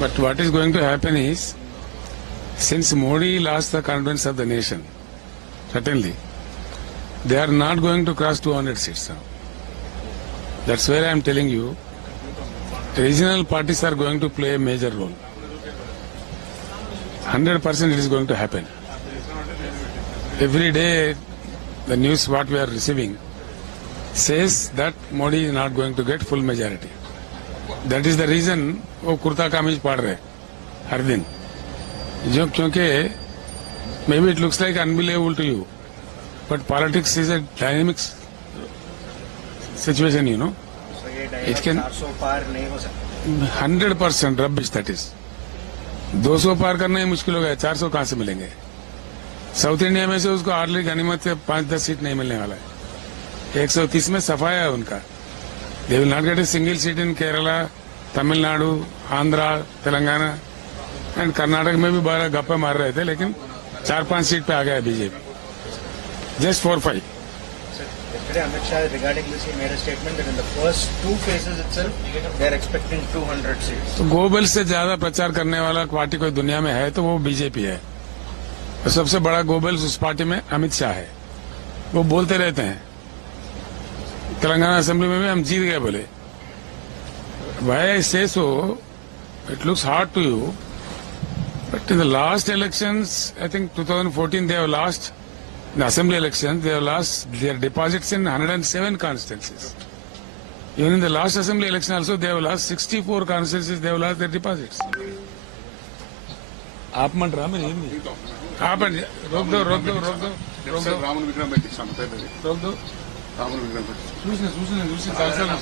But what is going to happen is, since Modi lost the confidence of the nation, certainly, they are not going to cross 200 seats now. That's where I am telling you, regional parties are going to play a major role. 100% it is going to happen. Every day, the news what we are receiving says that Modi is not going to get full majority. That is the reason वो कुर्ता कामीज पढ़ रहे हर दिन जो क्योंकि maybe it looks like unbelievable to you, but politics is a dynamic situation, you know. It can 100% rubbish that is. 200 पार करना ही मुश्किल हो गया, 400 कहां से मिलेंगे? साउथ इंडिया में से उसको हार्डली गनीमत से 5-10 सीट नहीं मिलने वाला है. 130 में सफाया है उनका. They will not get a single seat in Kerala, Tamil Nadu, Andhra, Telangana and Karnataka में भी बारह गप्पे मार रहे थे, लेकिन 4-5 सीट पे आ गया BJP. Just 4-5. Yesterday, Amit Shah, regarding this, he made a statement that in the first 2 phases itself, they are expecting 200 seats. तो गोबल से ज्यादा प्रचार करने वाला पार्टी कोई दुनिया में है तो वो बीजेपी है. और सबसे बड़ा गोबल उस पार्टी में अमित शाह है. वो बोलते रहते हैं तेलंगाना असेंबली में भी हम जीत गए बोले. Why I say so, it looks hard to you, but in the last elections, I think 2014, they have lost, in the assembly elections, they have lost their deposits in 107 constituencies. Even in the last assembly election also, they have lost 64 constituencies, they have lost their deposits. आप मन रहा मैं नहीं आप रोक दो रोक दो रोक दो रोक दो रामन विक्रम పెట్టిస్తాను పేరు रोक दो రామన్ విక్రమ్ చూసి చాలా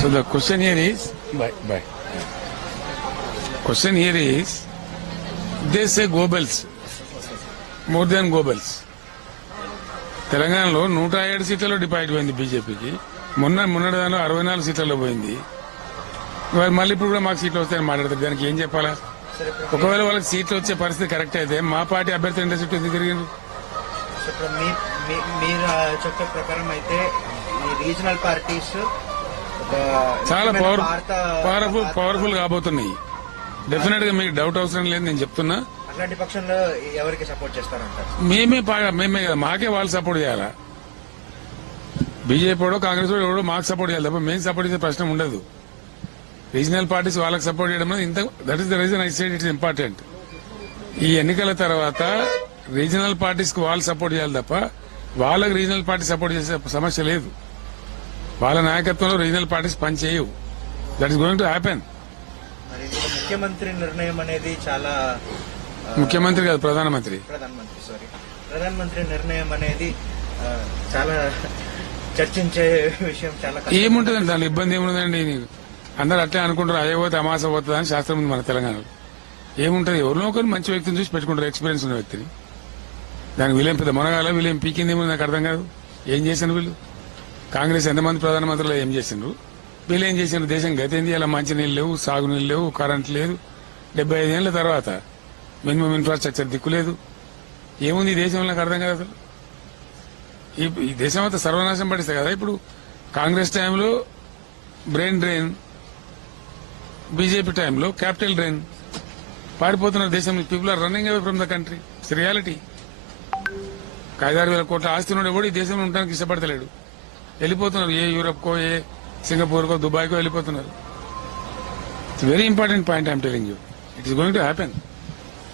So the question here is, question here is, they say Goebbels, more than Goebbels. తెలంగాణలో 107 సీట్లలో డిపాజిట్ పోయింది బీజేపీకి. మొన్నటి దానిలో 64 సీట్లలో పోయింది. మళ్ళీ ఇప్పుడు కూడా మాకు సీట్లు వస్తాయని మాట్లాడతారు. దానికి ఏం చెప్పాలా? ఒకవేళ వాళ్ళకి సీట్లు వచ్చే పరిస్థితి కరెక్ట్ అయితే మా పార్టీ అభ్యర్థి 2 సీట్లు ఎందుకు తిరిగింది? మీరు చెప్పే ప్రకారం అయితే ఈ రీజనల్ పార్టీస్ చాలా పవర్ఫుల్ కాబోతున్నాయి. డెఫినెట్ గా మీకు డౌట్ అవసరం లేదు, నేను చెప్తున్నా. అట్లాంటి పక్షంలో ఎవరికి సపోర్ట్ చేస్తారంటారు? మేమే కదా, మాకే వాళ్ళు సపోర్ట్ చేయాలా? బీజేపీ వాడో కాంగ్రెస్ వాడు ఎవడో మాకు సపోర్ట్ చేయాలి తప్ప మేము సపోర్ట్ చేసే ప్రశ్న ఉండదు. రీజనల్ పార్టీస్ వాళ్ళకి సపోర్ట్ చేయడం that is the reason I said it's important. ఈ ఎన్నికల తర్వాత రీజనల్ పార్టీస్ కు వాళ్ళు సపోర్ట్ చేయాలి తప్ప వాళ్ళకి రీజనల్ పార్టీ సపోర్ట్ చేసే సమస్య లేదు. వాళ్ళ నాయకత్వంలో రీజనల్ పార్టీస్ పనిచేయవు. That is going to happen. ముఖ్యమంత్రి నిర్ణయం అనేది చాలా ముఖ్యమంత్రి కాదు, ప్రధానమంత్రి నిర్ణయం అనేది చాలా చర్చించే విషయం. చాలా ఏముంటుందండి దాని ఇబ్బంది ఏముంటుందండి? అందరూ అట్లే అనుకుంటారు, అదే పోతే అమాస పోతుంది అని శాస్త్రం ఉంది మన తెలంగాణలో. ఏముంటుంది? ఎవరినో ఒకరు మంచి వ్యక్తిని చూసి పెట్టుకుంటారు, ఎక్స్పీరియన్స్ ఉన్న వ్యక్తిని. దానికి వీళ్ళేం పెద్ద మునగాల, వీళ్ళేం పీకింది ఏమో నాకు అర్థం కాదు. ఏం చేశారు వీళ్ళు? కాంగ్రెస్ ఎంతమంది ప్రధానమంత్రులు ఏం చేసిండ్రు? వీళ్ళు ఏం చేసిండ్రు? దేశం గతేంది? అలా మంచినీళ్ళు లేవు, సాగునీళ్ళు లేవు, కరెంట్ లేదు. 75 ఏళ్ల తర్వాత మినిమం ఇన్ఫ్రాస్ట్రక్చర్ దిక్కు లేదు. ఏముంది ఈ దేశంలో? నాకు అర్థం కాదు అసలు. ఈ దేశం అంతా సర్వనాశనం పడిస్తే కదా. ఇప్పుడు కాంగ్రెస్ టైంలో బ్రెయిన్ డ్రైన్, బీజేపీ టైంలో క్యాపిటల్ డ్రైన్. పారిపోతున్నారు దేశం. People are running away from the country. It's reality. 5-6 వేల కోట్ల ఆస్తి ఉన్నాడు కూడా ఈ దేశంలో ఉండడానికి ఇష్టపడతలేడు. వెళ్ళిపోతున్నారు. ఏ యూరప్కో, ఏ సింగపూర్కో, దుబాయ్కో వెళ్ళిపోతున్నారు. It's very important point I'm telling you. It is going to happen.